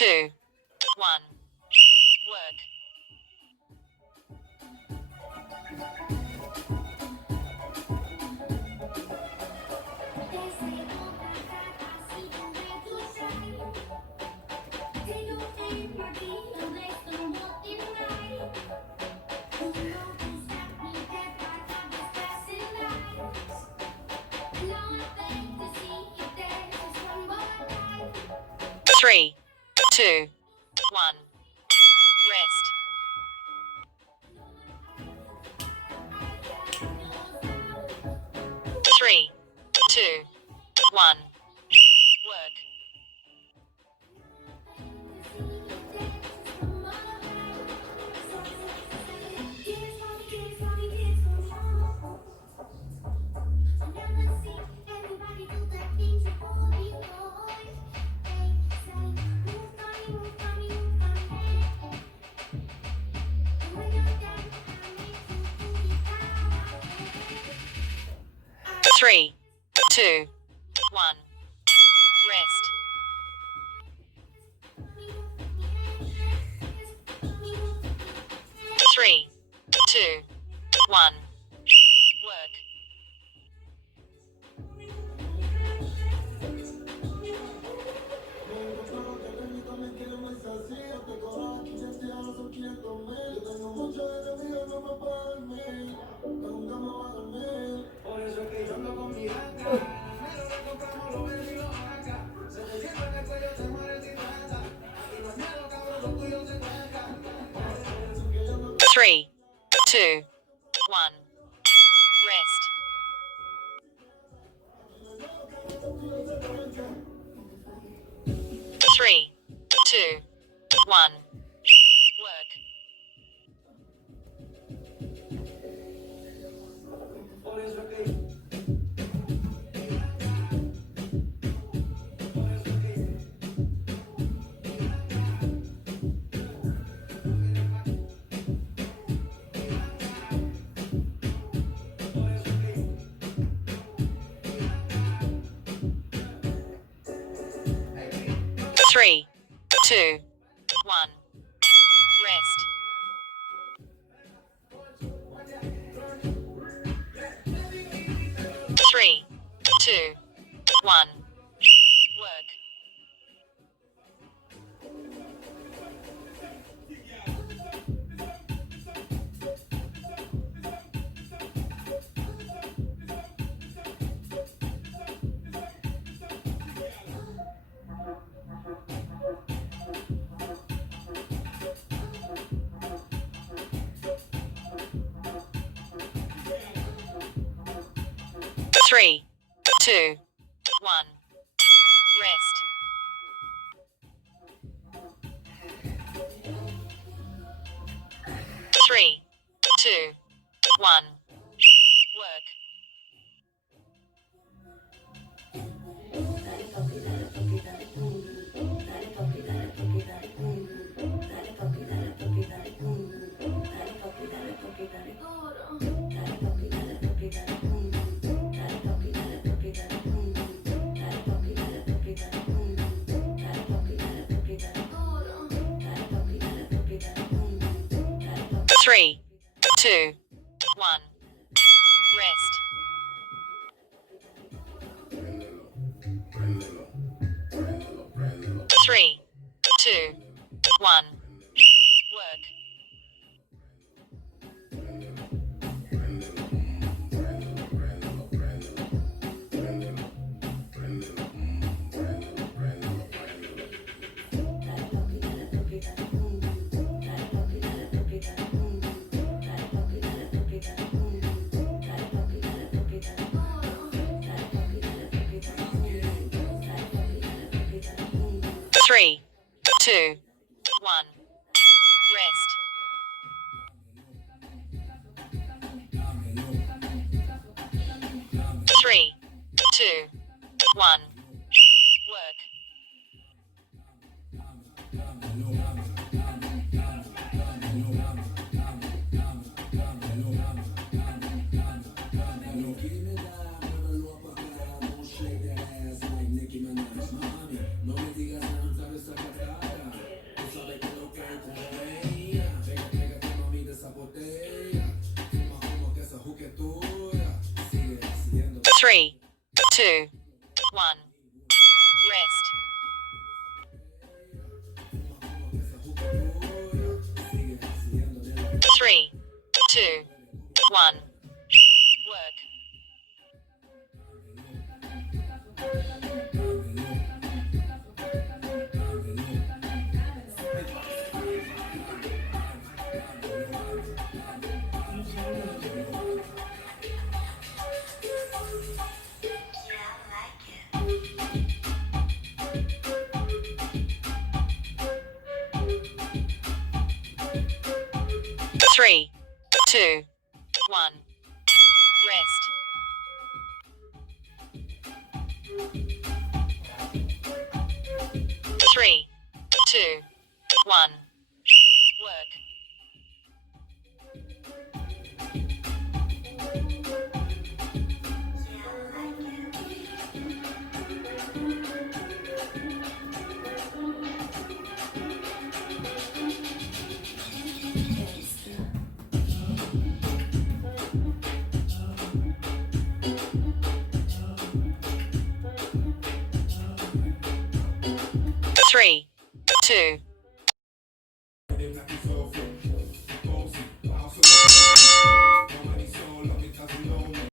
2, 1. Work. 3, 2, 1. Rest. 3, 2, 1. Work. 3, 2, 1. Rest. 3, 2, 1. Work. 3, 2, 1. Rest. 3, 2, 1. Work. 3, 2, 1. Rest. 3, 2, 1. Work. 3, 2, 1. Rest. 3, 2, 1. Work. 3, 2, 1. Rest. 3, 2, 1. Work. 3, 2, 1. Rest. 3, 2, 1. Work. 3, 3, 2, 1. Rest. 3, 2, 1. Work. 3, 2, 1. Rest. 3, 2, 1. Work. 3, 2,